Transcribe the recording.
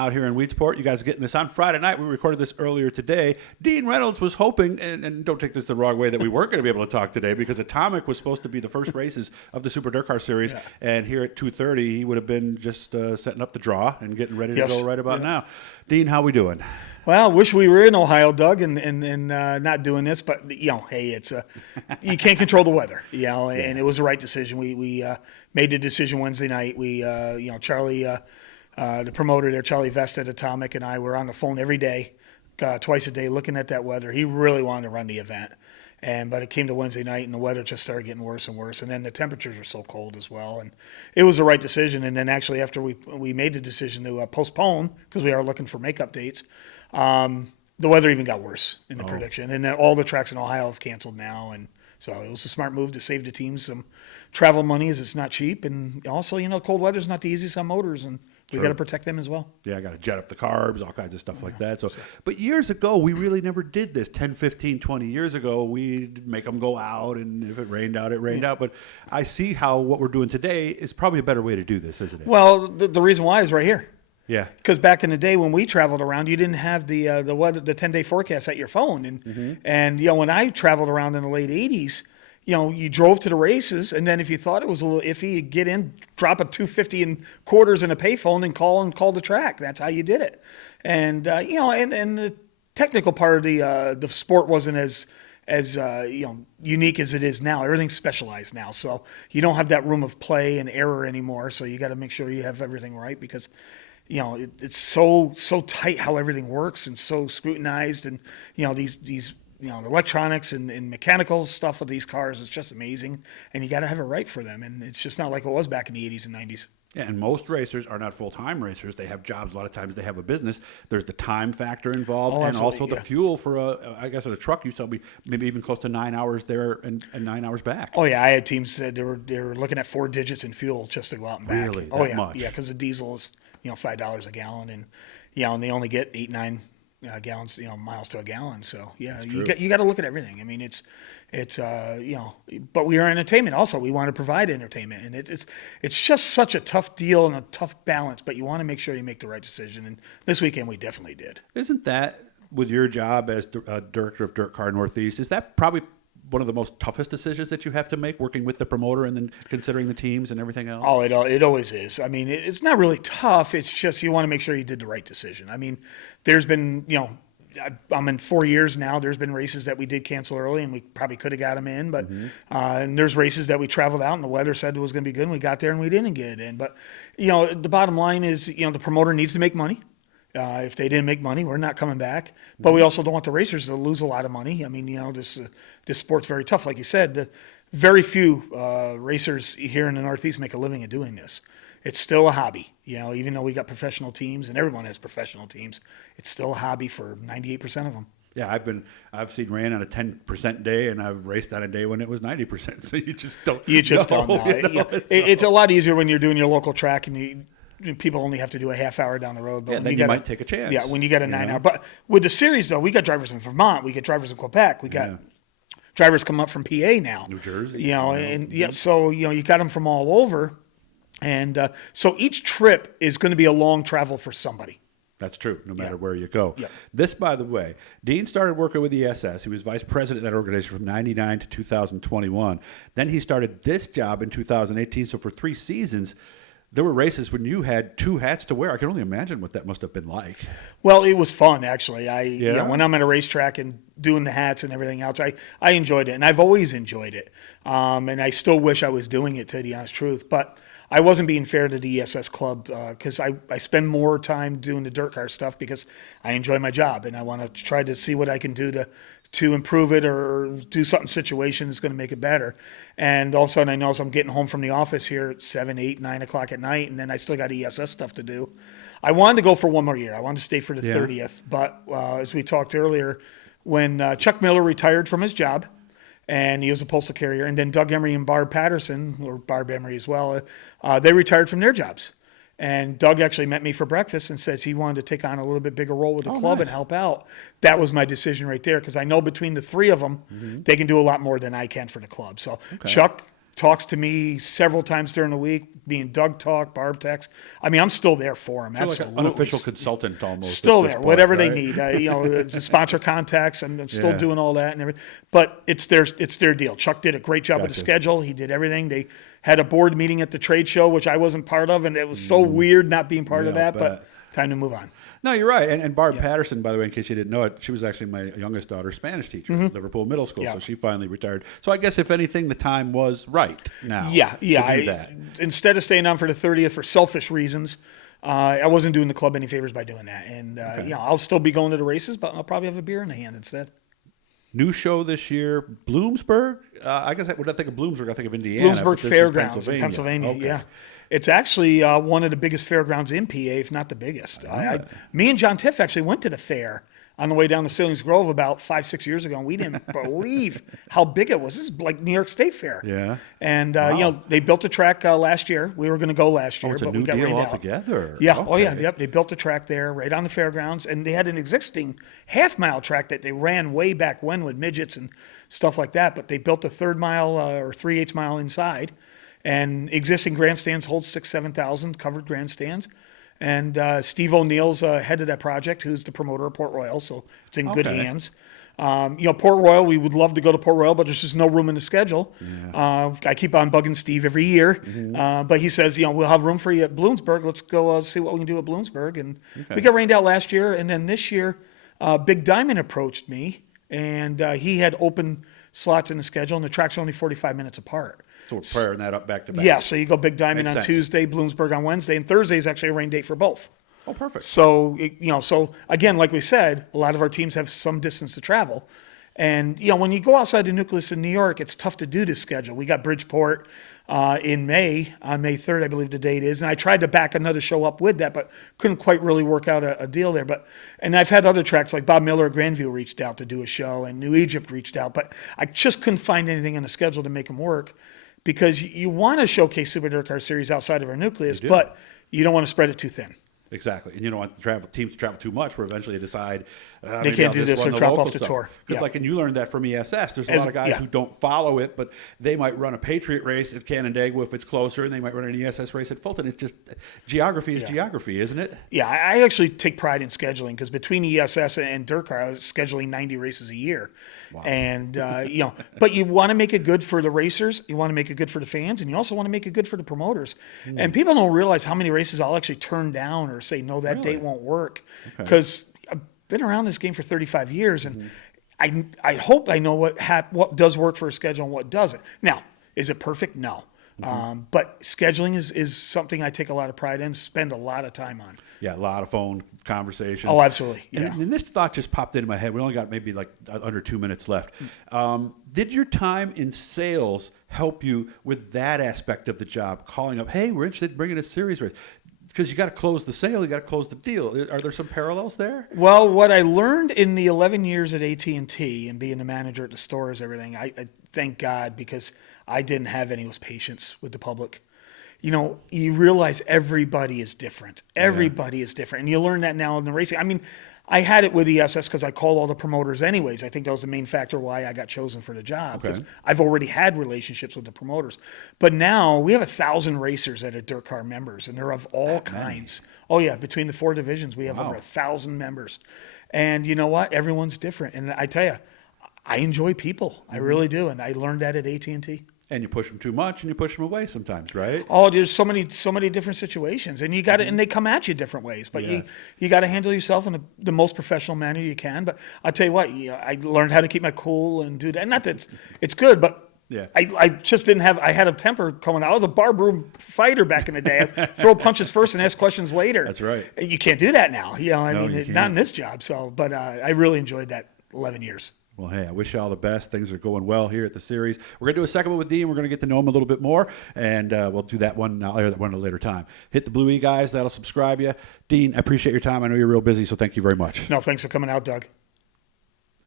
out here in Weedsport. You guys are getting this on Friday night. We recorded this earlier today. Dean Reynolds was hoping, and don't take this the wrong way, that we weren't going to be able to talk today because Atomic was supposed to be the first races of the Super DIRTcar Series. Yeah. And here at 2:30, he would have been just setting up the draw and getting ready to go right about now. Dean, how we doing? Well, wish we were in Ohio, Doug, and not doing this, but hey, it's you can't control the weather, and it was the right decision. We made the decision Wednesday night. We Charlie, the promoter there, Charlie Vest at Atomic, and I were on the phone every day, twice a day, looking at that weather. He really wanted to run the event. But it came to Wednesday night, and the weather just started getting worse and worse. And then the temperatures were so cold as well. And it was the right decision. And then actually after we made the decision to postpone, because we are looking for makeup dates, the weather even got worse in the prediction. And then all the tracks in Ohio have canceled now. And so it was a smart move to save the team some travel money, as it's not cheap. And also, cold weather is not the easiest on motors, and we got to protect them as well. Yeah, I got to jet up the carbs, all kinds of stuff like that. So, but years ago, we really never did this. 10, 15, 20 years ago, we'd make them go out, and if it rained out, it rained out. But I see how what we're doing today is probably a better way to do this, isn't it? Well, the reason why is right here. Yeah. Because back in the day when we traveled around, you didn't have the weather, the 10-day forecast at your phone. And when I traveled around in the late 80s, you drove to the races, and then if you thought it was a little iffy, you get in, drop a 250 in quarters in a payphone, and call the track. That's how you did it. And and the technical part of the sport wasn't as unique as it is now. Everything's specialized now, so you don't have that room of play and error anymore. So you got to make sure you have everything right, because it's so tight how everything works, and so scrutinized, and these the electronics and mechanical stuff of these cars is just amazing, and you got to have it right for them. And it's just not like it was back in the 80s and 90s. Yeah, and most racers are not full-time racers. They have jobs. A lot of times they have a business. There's the time factor involved, and also the fuel for a truck used to be maybe even close to 9 hours there and 9 hours back. Oh yeah, I had teams that they were looking at 4 digits in fuel just to go out and back. Really? Oh that much? Yeah, because the diesel is $5 a gallon, and and they only get 8-9 gallons, miles to a gallon. So yeah, you got to look at everything. I mean, it's but we are entertainment also. We want to provide entertainment, and it's just such a tough deal and a tough balance. But you want to make sure you make the right decision. And this weekend we definitely did. Isn't that, with your job as director of DIRTcar Northeast, is that probably one of the most toughest decisions that you have to make, working with the promoter and then considering the teams and everything else? Oh, it always is. I mean, it's not really tough. It's just you want to make sure you did the right decision. I mean, there's been, I'm in 4 years now. There's been races that we did cancel early, and we probably could have got them in. But and there's races that we traveled out, and the weather said it was going to be good, and we got there, and we didn't get it in. But, the bottom line is, the promoter needs to make money. If they didn't make money, we're not coming back. But we also don't want the racers to lose a lot of money. I mean, this sport's very tough. Like you said, very few racers here in the Northeast make a living at doing this. It's still a hobby. Even though we got professional teams and everyone has professional teams, it's still a hobby for 98% of them. Yeah, I've seen ran on a 10% day, and I've raced on a day when it was 90%. So you just don't. Don't know. It's a lot easier when you're doing your local track and people only have to do a half hour down the road. But then you might take a chance. Yeah, when you got a 9 hour. But with the series, though, we got drivers in Vermont. We get drivers in Quebec. We got drivers come up from PA now. New Jersey. So, you got them from all over. And so each trip is going to be a long travel for somebody. That's true, no matter where you go. Yeah. This, by the way, Dean started working with ESS. He was vice president of that organization from 99 to 2021. Then he started this job in 2018. So for 3 seasons, there were races when you had 2 hats to wear. I can only imagine what that must have been like. Well, it was fun, actually. When I'm at a racetrack and doing the hats and everything else, I enjoyed it, and I've always enjoyed it. And I still wish I was doing it, to tell you the honest truth. But I wasn't being fair to the ESS club because I spend more time doing the dirt car stuff because I enjoy my job, and I want to try to see what I can do to improve it or do something situation that's going to make it better. And all of a sudden I know as I'm getting home from the office here at 7, 8, 9 o'clock at night, and then I still got ESS stuff to do. I wanted to go for one more year. I wanted to stay for the 30th. But as we talked earlier, when Chuck Miller retired from his job, and he was a postal carrier, and then Doug Emery and Barb Patterson, or Barb Emery as well, they retired from their jobs. And Doug actually met me for breakfast and says he wanted to take on a little bit bigger role with the club and help out. That was my decision right there, because I know between the 3 of them, they can do a lot more than I can for the club. So Chuck talks to me several times during the week. being Doug talk, Barb text. I mean, I'm still there for them. So like Absolutely. an unofficial consultant almost. Still at this there, point, whatever right? they need. The sponsor contacts. I'm still Yeah. doing all that and everything. But it's their deal. Chuck did a great job with the Gotcha. schedule. He did everything. They had a board meeting at the trade show, which I wasn't part of, and it was so weird not being part of Yeah, I'll that. But time to move on. No, you're right. And Barb Patterson, by the way, in case you didn't know it, she was actually my youngest daughter's Spanish teacher at Liverpool Middle School. Yeah. So she finally retired. So I guess, if anything, the time was right now. Yeah. To do that. Instead of staying on for the 30th for selfish reasons, I wasn't doing the club any favors by doing that. And, I'll still be going to the races, but I'll probably have a beer in the hand instead. New show this year, Bloomsburg. I guess when I think of Bloomsburg, I think of Indiana. Bloomsburg but this is Fairgrounds in Pennsylvania. Okay. Yeah. It's actually one of the biggest fairgrounds in PA, if not the biggest. Me and John Tiff actually went to the fair on the way down to Sillings Grove about 5-6 years ago, and we didn't believe how big it was. This is like New York State Fair. Yeah. And, they built a track last year. We were going to go last year, It's a but new we got deal rained out. altogether. Yeah. Okay. Oh, yeah. Yep. They built a track there right on the fairgrounds, and they had an existing half-mile track that they ran way back when with midgets and stuff like that, but they built a 3rd mile or 3/8 mile inside. And existing grandstands hold 6,000-7,000 covered grandstands. And Steve O'Neill's head of that project, who's the promoter of Port Royal, so it's in good hands. Port Royal, we would love to go to Port Royal, but there's just no room in the schedule. Yeah. I keep on bugging Steve every year, but he says, we'll have room for you at Bloomsburg. Let's go see what we can do at Bloomsburg. And we got rained out last year, and then this year, Big Diamond approached me, and he had open slots in the schedule, and the tracks are only 45 minutes apart. So we're pairing that up back to back. Yeah, so you go Big Diamond Makes on sense. Tuesday, Bloomsburg on Wednesday, and Thursday is actually a rain date for both. Oh, perfect. So, so again, like we said, a lot of our teams have some distance to travel. And, when you go outside the nucleus in New York, it's tough to do this schedule. We got Bridgeport in May, on May 3rd, I believe the date is. And I tried to back another show up with that, but couldn't quite really work out a deal there. And I've had other tracks, like Bob Miller at Grandview reached out to do a show, and New Egypt reached out. But I just couldn't find anything in the schedule to make them work. Because you want to showcase Super DIRTcar Series outside of our nucleus, but you don't want to spread it too thin. Exactly. And you don't want the teams to travel too much where eventually they decide they can't do this or drop off the tour. Because and you learned that from ESS. There's a lot of guys who don't follow it, but they might run a Patriot race at Canandaigua if it's closer, and they might run an ESS race at Fulton. It's just geography is geography, isn't it? Yeah, I actually take pride in scheduling because between ESS and DIRTcar, I was scheduling 90 races a year. Wow. And, but you want to make it good for the racers, you want to make it good for the fans, and you also want to make it good for the promoters. And people don't realize how many races I'll actually turn down or say, no, that date won't work. Because I've been around this game for 35 years, and I hope I know what does work for a schedule and what doesn't. Now, is it perfect? No. But scheduling is something I take a lot of pride in, spend a lot of time on. Yeah, a lot of phone conversations. Oh, absolutely. Yeah. And this thought just popped into my head. We only got maybe like under 2 minutes left. Did your time in sales help you with that aspect of the job? Calling up, hey, we're interested in bringing a series race. Because you got to close the sale, you got to close the deal. Are there some parallels there? Well, what I learned in the 11 years at AT&T and being the manager at the stores, everything, I thank God, because I didn't have any, was patience with the public. You realize everybody is different. Everybody is different. And you learn that now in the racing. I mean, I had it with ESS because I called all the promoters anyways. I think that was the main factor why I got chosen for the job, because I've already had relationships with the promoters. But now we have 1,000 racers that are DIRTcar members, and they're of all kinds. Oh, yeah. Between the 4 divisions, we have over 1,000 members. And you know what? Everyone's different. And I tell you, I enjoy people. I really do. And I learned that at AT&T. And you push them too much, and you push them away sometimes, right? Oh, there's so many different situations, and you got to, and they come at you different ways. But you got to handle yourself in the most professional manner you can. But I'll tell you what, I learned how to keep my cool and do that. And not that it's good, but I just didn't have. I had a temper coming out. I was a barroom fighter back in the day. I'd throw punches first and ask questions later. That's right. You can't do that now. I No, mean, not in this job. So, but I really enjoyed that 11 years. Well, hey, I wish you all the best. Things are going well here at the series. We're going to do a second one with Dean. We're going to get to know him a little bit more, and we'll do that one. I'll air that one at a later time. Hit the Blue E, guys. That'll subscribe you. Dean, I appreciate your time. I know you're real busy, so thank you very much. No, thanks for coming out, Doug.